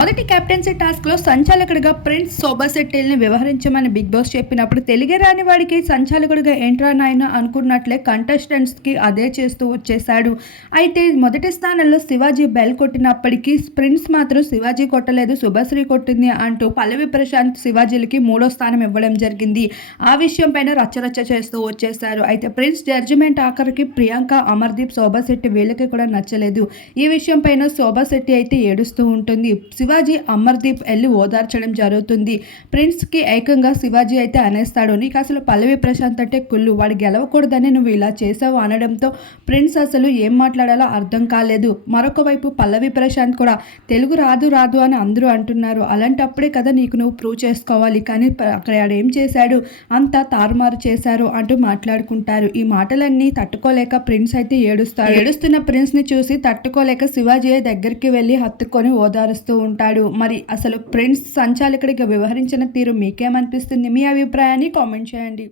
మొదటి కెప్టెన్సీ టాస్క్లో సంచాలకుడిగా prince శోభాశెట్టిని వ్యవహరించమని big boss చెప్పినప్పుడు తెలుగే రాని వాడికి సంచాలకుడిగా ఏంట్రా నాయన అనుకున్నట్లే కంటెస్టెంట్స్కి అదే చేస్తూ వచ్చేశాడు. అయితే మొదటి స్థానంలో శివాజీ బెల్ కొట్టినప్పటికీ ప్రిన్స్ మాత్రం శివాజీ కొట్టలేదు, శుభశ్రీ కొట్టింది అంటూ పల్లవి ప్రశాంత్ శివాజీలకి 3వ స్థానం ఇవ్వడం జరిగింది. ఆ విషయం పైన రచ్చరచ్చ చేస్తూ వచ్చేశారు. అయితే ప్రిన్స్ జడ్జిమెంట్ ఆఖరికి ప్రియాంక, అమర్దీప్, శోభాశెట్టి వీళ్ళకి కూడా నచ్చలేదు. ఈ విషయం పైన శోభాశెట్టి అయితే ఏడుస్తూ ఉంటుంది. శివాజీ, అమర్దీప్ వెళ్ళి ఓదార్చడం జరుగుతుంది. ప్రిన్స్కి ఏకంగా శివాజీ అయితే అనేస్తాడు, నీకు అసలు పల్లవి ప్రశాంత్ అంటే కుళ్ళు, వాడు గెలవకూడదని నువ్వు ఇలా చేసావు అనడంతో ప్రిన్స్ అసలు ఏం మాట్లాడాలో అర్థం కాలేదు. మరొక వైపు పల్లవి ప్రశాంత్ కూడా తెలుగు రాదు అని అందరూ అంటున్నారు, అలాంటప్పుడే కదా నీకు నువ్వు ప్రూవ్ చేసుకోవాలి, కానీ అక్కడ ఏం చేశాడు, అంతా తారుమారు చేశారు అంటూ మాట్లాడుకుంటారు. ఈ మాటలన్నీ తట్టుకోలేక ప్రిన్స్ అయితే ఏడుస్తాడు. ఏడుస్తున్న ప్రిన్స్ని చూసి తట్టుకోలేక శివాజీ దగ్గరికి వెళ్ళి హత్తుకొని ఓదారుస్తూ ఉంటాడు. మరి అసలు ప్రిన్స్ సంచాలకుడిగా వ్యవహరించిన తీరు మీకేమనిపిస్తుంది? మీ అభిప్రాయాన్ని కామెంట్ చేయండి.